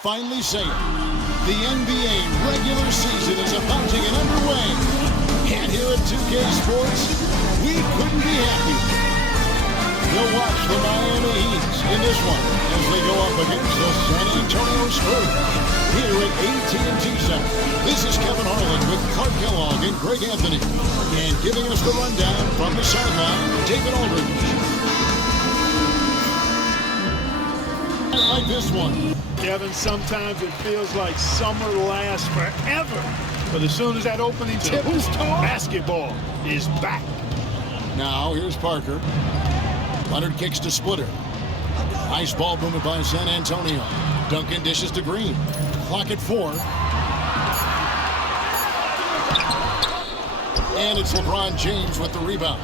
finally say it. The NBA regular season is about to get underway. And here at 2K Sports, we couldn't be happier. You'll watch the Miami Heat in this one as they go up against the San Antonio Spurs here at AT&T Center. This is Kevin Harlan with Clark Kellogg and Greg Anthony. And giving us the rundown from the sideline, David Aldridge. Like this one. Kevin, sometimes it feels like summer lasts forever. But as soon as that opening tip is torn, basketball is back. Now, here's Parker. Leonard kicks to Splitter. Nice ball movement by San Antonio. Duncan dishes to Green. Clock at 4. And it's LeBron James with the rebound.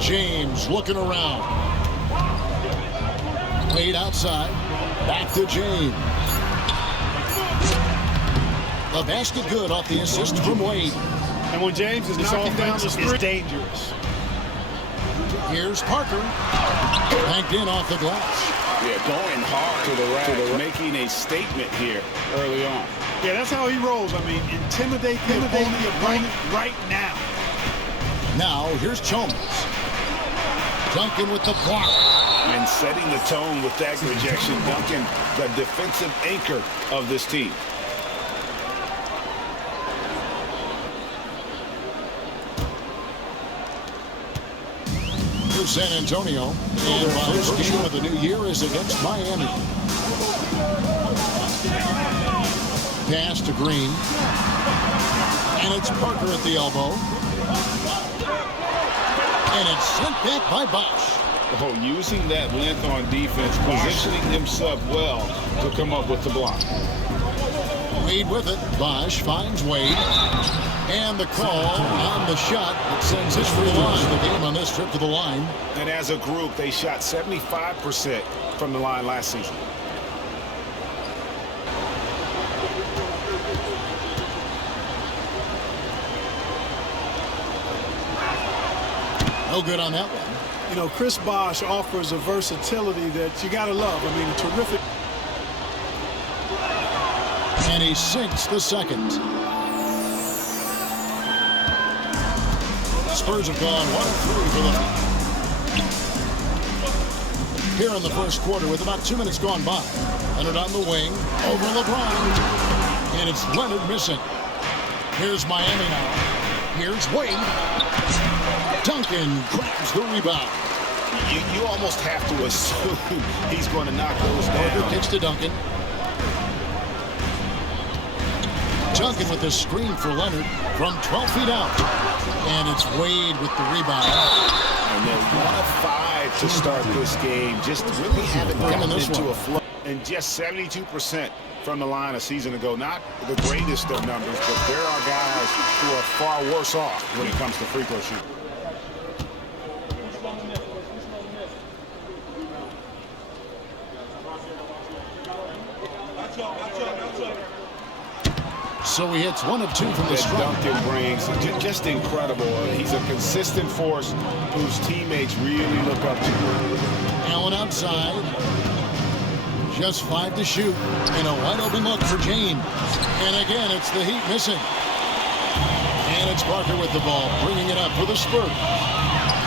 James looking around. Played outside. Back to James. The basket good off the assist from Wade. And when James is knocking down the street, it's dangerous. Here's Parker. Banked in off the glass. Yeah, going hard to the rack, making a statement here early on. Yeah, that's how he rolls. I mean, intimidate the opponent right now. Now, here's Chalmers. Duncan with the block. And setting the tone with that rejection. Duncan, the defensive anchor of this team. Here's San Antonio. And the first game of the new year is against Miami. Pass to Green. And it's Parker at the elbow. And it's sent back by Bosch. Oh, using that length on defense, positioning himself well to come up with the block. Wade with it. Bosch finds Wade. And the call on the shot that sends his free line. The game on this trip to the line. And as a group, they shot 75% from the line last season. No good on that one. You know, Chris Bosch offers a versatility that you got to love. I mean, a terrific. And he sinks the second. Spurs have gone 1-3 for them. Here in the first quarter with about 2 minutes gone by. Leonard on the wing. Over LeBron. And it's Leonard missing. Here's Miami now. Here's Wade. Duncan grabs the rebound. You almost have to assume he's going to knock those down. Parker kicks to Duncan. Duncan with the screen for Leonard from 12 feet out. And it's Wade with the rebound. And they're 1 of 5 to start this game. Just really haven't gotten into a flow. And just 72% from the line a season ago. Not the greatest of numbers, but there are guys who are far worse off when it comes to free throw shooting. So he hits 1 of 2 from the stripe. Duncan brings just incredible. He's a consistent force whose teammates really look up to. Allen outside. Just 5 to shoot. And a wide open look for James. And again, it's the Heat missing. And it's Parker with the ball, bringing it up for the Spurs.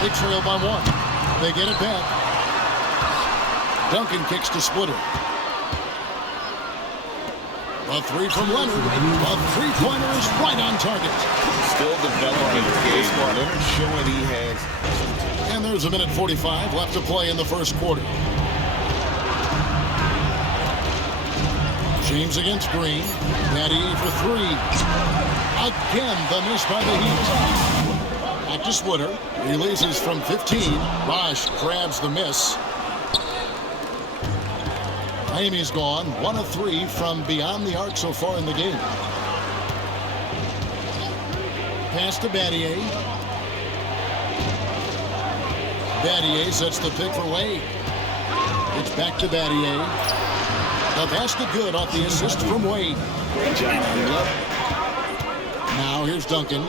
They trail by 1. They get it back. Duncan kicks to Splitter. A 3 from Leonard. A three-pointer is right on target. Still developing the game. Leonard showing he has. And there's a minute 45 left to play in the first quarter. James against Green. Natty for 3. Again, the miss by the Heat. Back to Splitter. Releases from 15. Bosch grabs the miss. Miami's gone 1 of 3 from beyond the arc so far in the game. Pass to Battier. Battier sets the pick for Wade. It's back to Battier. The basket good off the assist from Wade. Great job. Now here's Duncan.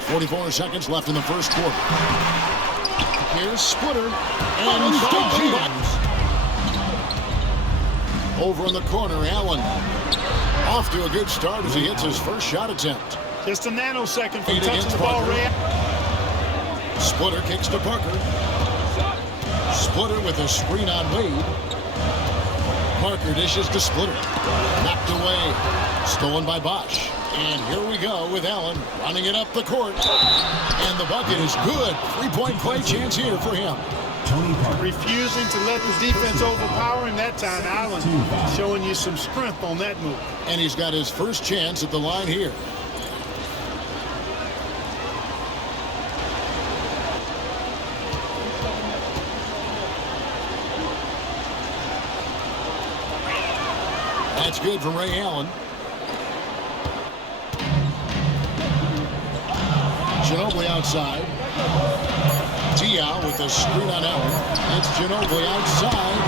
44 seconds left in the first quarter. Here's Splitter. And by James. Over in the corner, Allen. Off to a good start as he hits his first shot attempt. Just a nanosecond from touching the ball, Ray. Splitter kicks to Parker. Splitter with a screen on Wade. Parker dishes to Splitter. Knocked away. Stolen by Bosch. And here we go with Allen running it up the court. And the bucket is good. Three-point play chance here for him. Refusing to let the defense overpower him that time. Allen showing you some strength on that move. And he's got his first chance at the line here. That's good from Ray Allen. Ginobili outside. Diaw with the screen on Allen. It's Ginobili outside.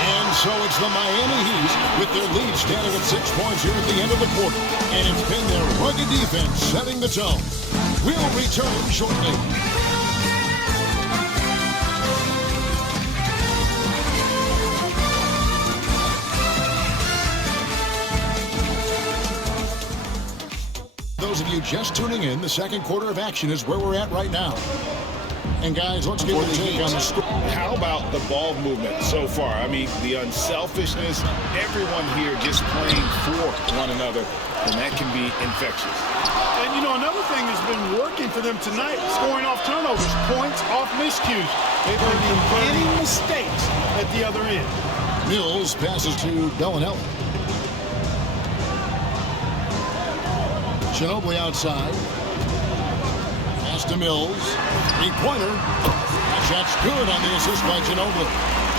And so it's the Miami Heat with their lead standing at 6 points here at the end of the quarter. And it's been their rugged defense setting the tone. We'll return shortly. Those of you just tuning in, the second quarter of action is where we're at right now. And guys, let's get the take on the score. How about the ball movement so far? I mean, the unselfishness, everyone here just playing for one another, and that can be infectious. And, you know, another thing that's been working for them tonight, scoring off turnovers, points off miscues. They've been any mistakes at the other end. Mills passes to Bellinelli. Ginobili outside. Pass to Mills. Three-pointer. That shot's good on the assist by Ginobili.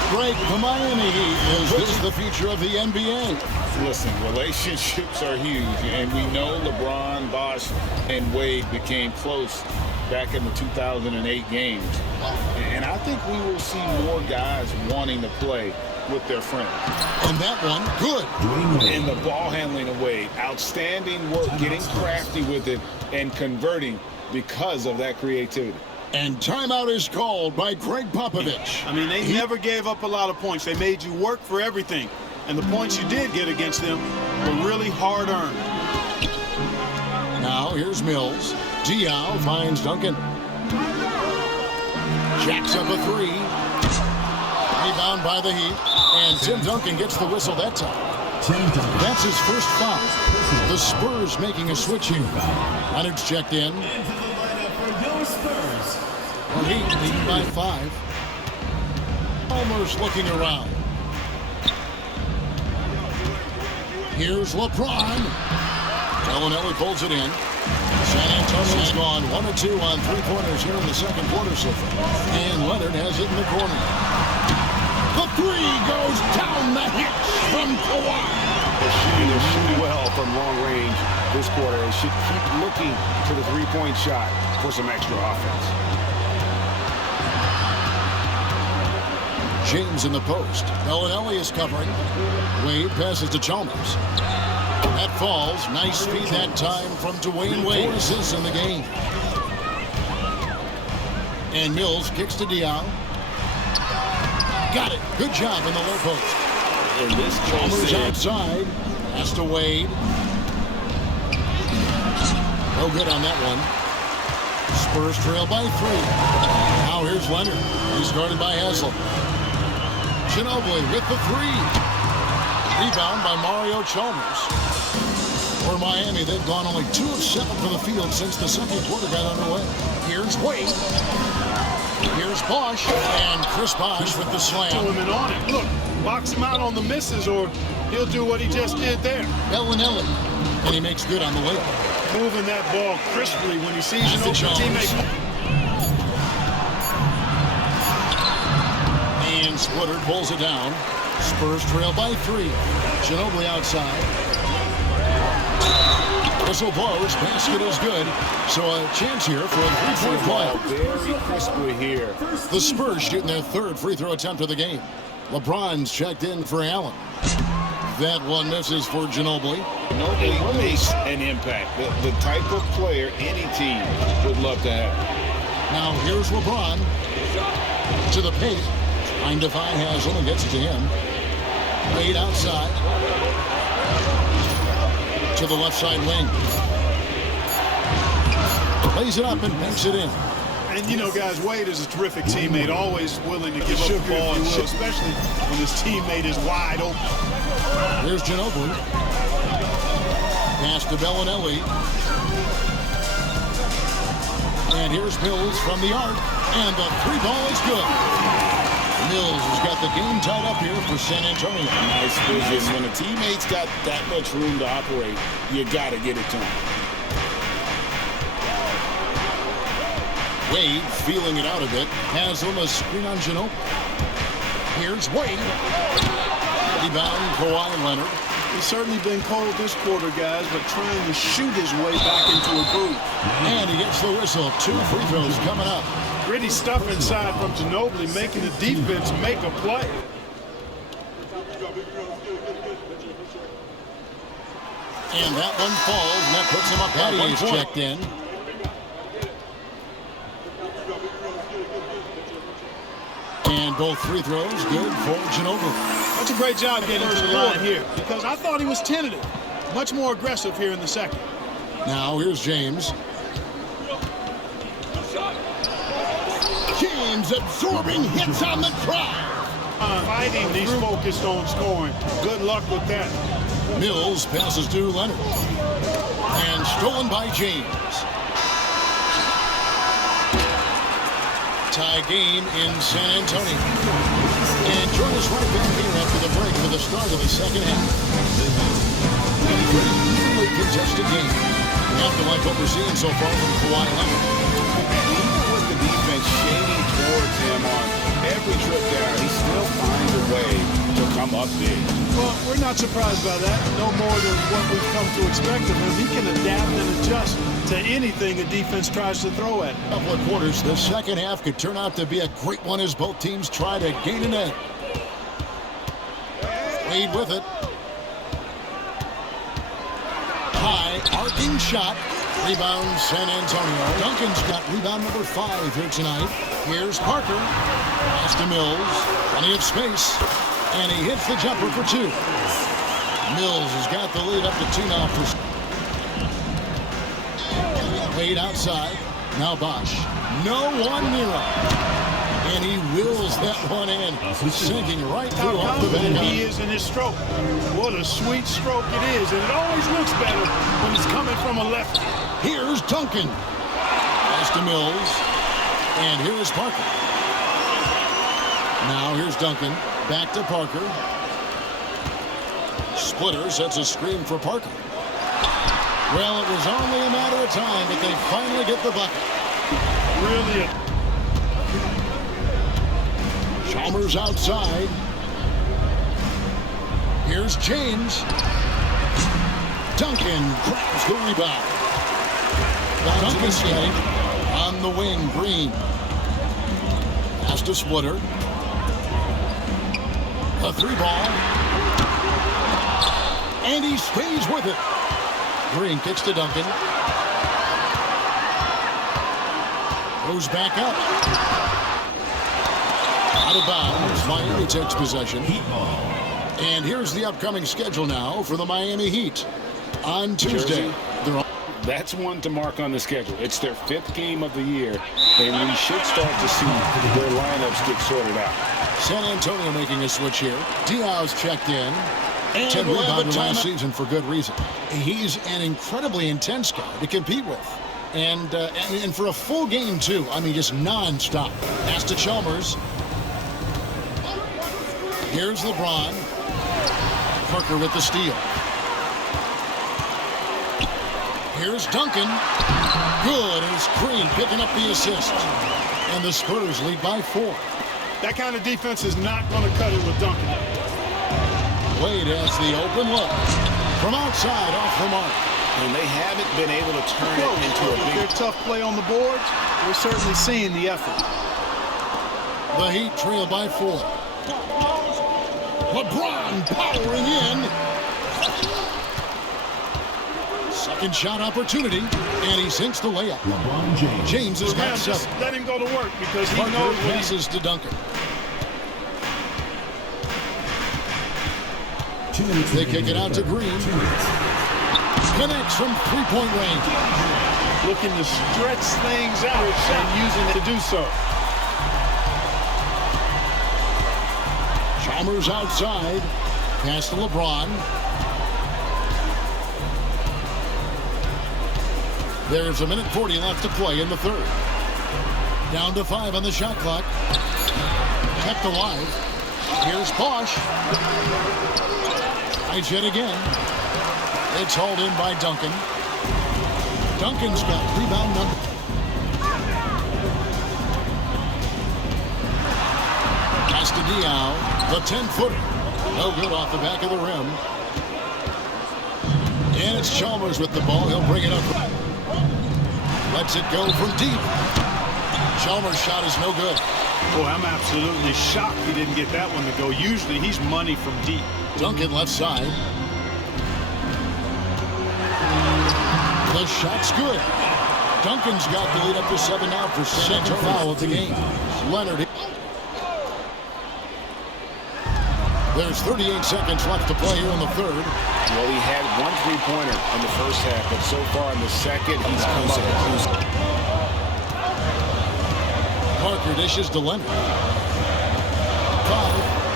Greg, the Miami Heat, is this the future of the NBA? Listen, relationships are huge, and we know LeBron, Bosch, and Wade became close back in the 2008 games. And I think we will see more guys wanting to play with their friends. And that one, good. And the ball handling of Wade, outstanding work, getting crafty with it and converting because of that creativity. And timeout is called by Greg Popovich. I mean, they never gave up a lot of points. They made you work for everything. And the points you did get against them were really hard-earned. Now, here's Mills. Diaw finds Duncan. Jacks up a three. Rebound by the Heat. And Tim Duncan gets the whistle that time. That's his first foul. The Spurs making a switch here. Leonard's checked in. The Heat leading by 5. Almost looking around. Here's LeBron. Bellinelli pulls it in. San Antonio's gone 1 of 2 on three-pointers here in the second quarter so far. And Leonard has it in the corner. The three goes down the hitch from Kawhi. They're shooting well from long range this quarter. They should keep looking to the three-point shot for some extra offense. James in the post. Bellinelli is covering. Wade passes to Chalmers. That falls. Nice feed that time from Dwayne Wade. 4 assists in the game. And Mills kicks to Diaw. Got it. Good job in the low post. In this Chalmers outside. Pass to Wade. No good on that one. Spurs trail by 3. Now here's Leonard. He's guarded by Haslem. Ginobili with the 3. Rebound by Mario Chalmers. For Miami, they've gone only 2 of 7 for the field since the second quarter got underway. Here's Wade. Here's Bosch. And Chris Bosch with the slam. Him on it. Look, box him out on the misses or he'll do what he just did there. Bellinelli. And he makes good on the layup. Moving that ball crisply when he sees an open teammate. And Splitter pulls it down. Spurs trail by 3. Ginobili outside. Whistle blows. Basket is good. So a chance here for a three-point play. Very crisply here. The Spurs shooting their 3rd free throw attempt of the game. LeBron's checked in for Allen. That one misses for Ginobili. Ginobili makes an impact. The type of player any team would love to have. Now here's LeBron to the paint. Trying to find Haslem and gets it to him. Wade outside. To the left side wing. Plays it up and banks it in. And, you know, guys, Wade is a terrific teammate, always willing to give up the ball, especially when his teammate is wide open. Here's Ginobili. Pass to Bellinelli. And here's Mills from the arc. And the three ball is good. Mills has got the game tied up here for San Antonio. Nice vision. When a teammate's got that much room to operate, you got to get it to him. Wade feeling it out a bit. Haslem a screen on Ginobili. Here's Wade. Rebound Kawhi Leonard. He's certainly been cold this quarter, guys, but trying to shoot his way back into a groove. And he gets the whistle. 2 free throws coming up. Gritty stuff inside from Ginobili, making the defense make a play. And that one falls, and that puts him up by 1 point. Checked in. And both free throws good for Ginobili. That's a great job getting to the line here, because I thought he was tentative. Much more aggressive here in the second. Now here's James. James absorbing hits on the drive. Fighting, he's focused on scoring. Good luck with that. Mills passes to Leonard. And stolen by James. Tie game in San Antonio. And join us right back here after the break for the start of the second half. A pretty evenly contested game. We have to like what we're seeing so far from Kawhi Leonard. Even with the defense shading towards him on every trip down, he still finds a way to come up big. Well, we're not surprised by that. No more than what we've come to expect of him. He can adapt and adjust to anything a defense tries to throw at him. Couple of quarters, the second half could turn out to be a great one as both teams try to gain an edge. Wade with it. High, arcing shot. Rebound, San Antonio. Duncan's got rebound number 5 here tonight. Here's Parker. Pass to Mills. Plenty of space. And he hits the jumper for 2. Mills has got the lead up to 2 now for Wade outside. Now Bosch. No one near him. And he wills that one in. Sinking right through off the back. He is in his stroke. What a sweet stroke it is. And it always looks better when it's coming from a lefty. Here's Duncan. Pass to Mills. And here's Parker. Now here's Duncan. Back to Parker. Splitter sets a screen for Parker. Well, it was only a matter of time, but they finally get the bucket. Really. Chalmers outside. Here's James. Duncan grabs the rebound. Duncan skating on the wing. Green. Pass to Splitter. A 3-ball. And he stays with it. Green kicks to Duncan. Goes back up. Out of bounds. Miami takes possession. And here's the upcoming schedule now for the Miami Heat. On Tuesday, that's one to mark on the schedule. It's their 5th game of the year, and we should start to see their lineups get sorted out. San Antonio making a switch here. Diaz checked in. 10 rebounded last season for good reason. He's an incredibly intense guy to compete with. And for a full game, too. I mean, just non-stop. Pass to Chalmers. Here's LeBron. Parker with the steal. Here's Duncan. Good, and it's Green picking up the assist. And the Spurs lead by 4. That kind of defense is not going to cut it with Duncan. Wade has the open look. From outside, off the mark. And they haven't been able to turn it into a big... Their tough play on the boards, we're certainly seeing the effort. The Heat trail by 4. LeBron powering in. Second shot opportunity, and he sinks the layup. LeBron James. James has got Just 7. let him go to work because he Parker knows what he's... passes to Duncan. 2 minutes They kick it out to Green. 2 minutes. Connects from three-point range. looking to stretch things out and using it to do so. Chalmers outside. Pass to LeBron. There's 1:40 left to play in the third. Down to 5 on the shot clock. Kept alive. Here's Bosch. Hides yet again. It's hauled in by Duncan. Duncan's got rebound number. Pass to Diao. The 10-footer. No good off the back of the rim. And it's Chalmers with the ball. He'll bring it up. Lets it go from deep. Chalmers' shot is no good. Boy, I'm absolutely shocked he didn't get that one to go. Usually he's money from deep. Duncan left side. The shot's good. Duncan's got the lead up to 7 now for second foul of the game. Leonard. There's 38 seconds left to play here in the third. Well, he had one three-pointer in the first half, but so far in the second, he's come up. Parker dishes to Leonard. 5.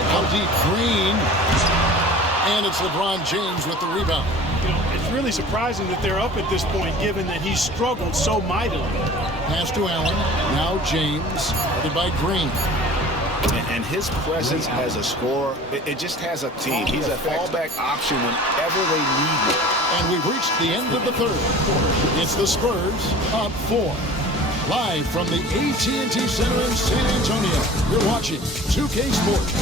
Out deep, Green. And it's LeBron James with the rebound. You know, it's really surprising that they're up at this point, given that he's struggled so mightily. Pass to Allen. Now James. Headed by Green. And his presence as a scorer, it just has a team. He's a fallback option whenever they need him. And we've reached the end of the third. It's the Spurs up 4. Live from the AT&T Center in San Antonio, you're watching 2K Sports.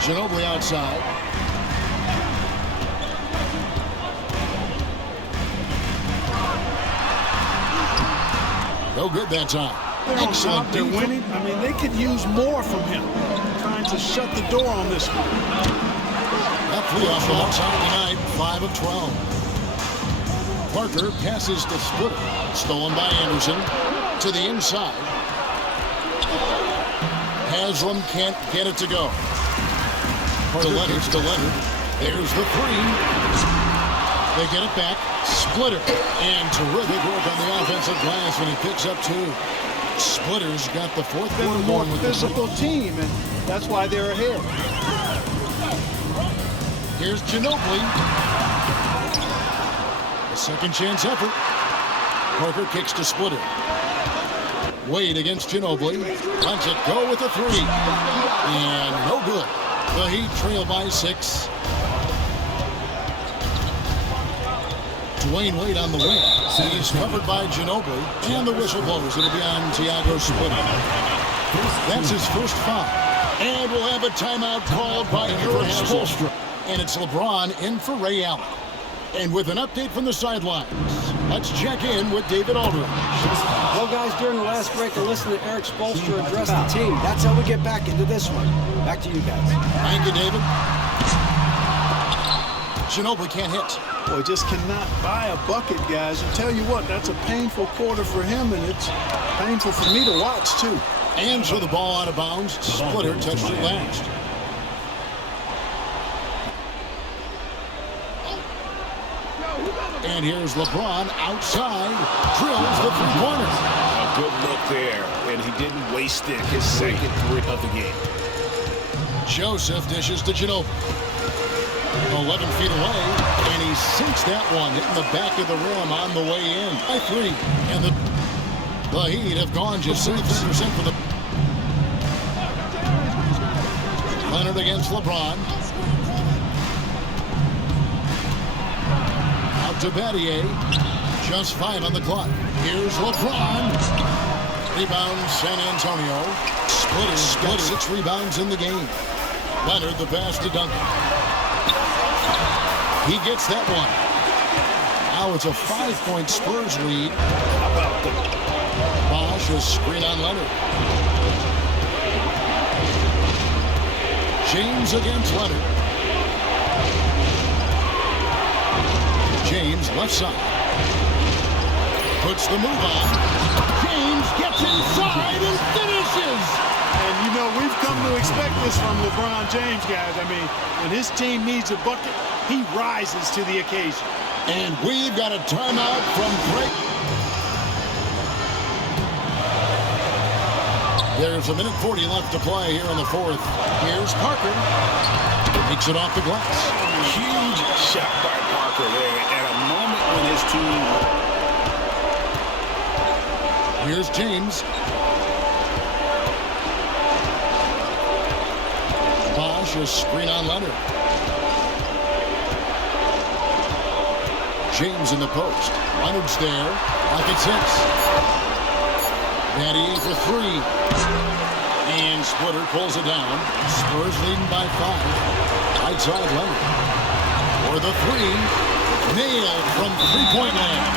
Ginobili outside. No good that time. They're on top, Excellent they're defense. winning. I mean, they could use more from him. Trying to shut the door on this one. That flew off the outside tonight, 5 of 12. Parker passes to Splitter. Stolen by Anderson. To the inside. Haslam can't get it to go. To Leonard. There's the 3. They get it back. Splitter. And terrific work on the offensive glass when he picks up 2. Splitter's got the fourth They're quarter a more going with physical team, and that's why they're ahead. Here's Ginobili. A second chance effort. Parker kicks to Splitter. Wade against Ginobili. Lets it go with a 3. And no good. The Heat trail by 6. Dwayne Wade on the wing. He's covered by Ginobili. And the whistle blows. It'll be on Thiago Splitter. That's his first foul. And we'll have a timeout called by Eric Spoelstra. And it's LeBron in for Ray Allen. And with an update from the sidelines, let's check in with David Aldridge. Well, guys, during the last break, I listened to Eric Spoelstra address the team. That's how we get back into this one. Back to you guys. Thank you, David. Ginobili can't hit. Boy, just cannot buy a bucket, guys. I tell you what, that's a painful quarter for him, and it's painful for me to watch, too. And so the ball out of bounds. Splitter touched it last. And here's LeBron outside. Drills the three-pointer. A good look there, and he didn't waste it. His second 3 of the game. Joseph dishes to Ginobili. 11 feet away, and he sinks that one, hitting the back of the rim on the way in. By 3, and the Heat have gone just 6% for the... Leonard against LeBron. Out to Battier. Just 5 on the clock. Here's LeBron. Rebound San Antonio. Split 6 rebounds in the game. Leonard the pass to Duncan. He gets that one. Now it's a 5-point Spurs lead. How about the Bosch, a screen on Leonard. James against Leonard. James left side. Puts the move on. James gets inside and finishes. And you know, we've come to expect this from LeBron James, guys. I mean, when his team needs a bucket, he rises to the occasion. And we've got a timeout from break. There's 1:40 left to play here in the fourth. Here's Parker. Takes it off the glass. Huge shot by Parker there at a moment when his team... Here's James. Bosch, a screen on Leonard. James in the post. Leonard's there. Pocket six. Daddy for three. And Splitter pulls it down. Spurs leading by 5. Outside Leonard. For the three. Nailed from three-point land.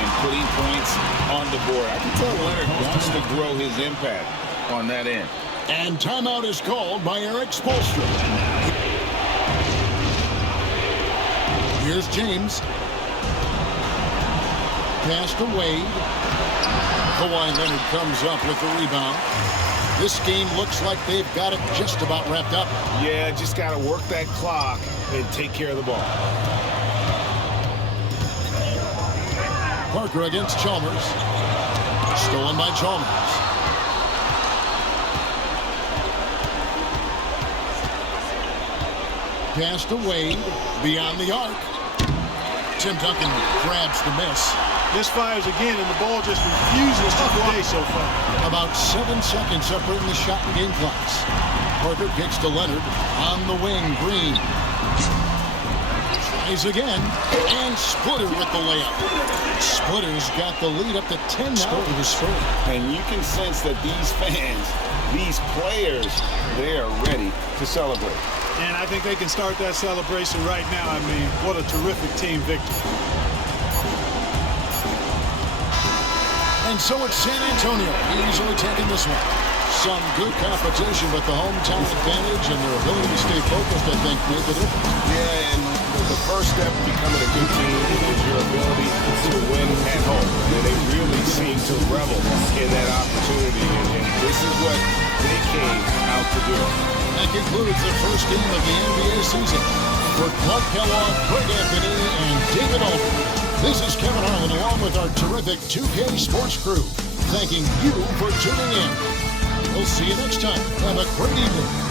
And putting points on the board. I can tell Leonard wants to grow his impact on that end. And timeout is called by Eric Spoelstra. Here's James. Pass to Wade. Kawhi Leonard comes up with the rebound. This game looks like they've got it just about wrapped up. Yeah, just got to work that clock and take care of the ball. Parker against Chalmers. Stolen by Chalmers. Pass to Wade. Beyond the arc. Tim Duncan grabs the miss. This fires again, and the ball just refuses to play so far. About 7 seconds separating the shot and game clocks. Parker kicks to Leonard. On the wing, Green. Tries again. And Splitter with the layup. Splitter's got the lead up to 10 now to the Spurs. And you can sense that these fans, these players, they are ready to celebrate. And I think they can start that celebration right now. I mean, what a terrific team victory. And so it's San Antonio easily taking this one. Some good competition, but the hometown advantage and their ability to stay focused, I think, made the difference. Yeah, and the first step to becoming a good team is your ability to win at home. And they really seem to revel in that opportunity, and this is what they came out to do. That concludes the first game of the NBA season. For Clark Kellogg, Craig Anthony, and David Aldridge, this is Kevin Harlan along with our terrific 2K Sports crew, thanking you for tuning in. We'll see you next time. Have a great evening.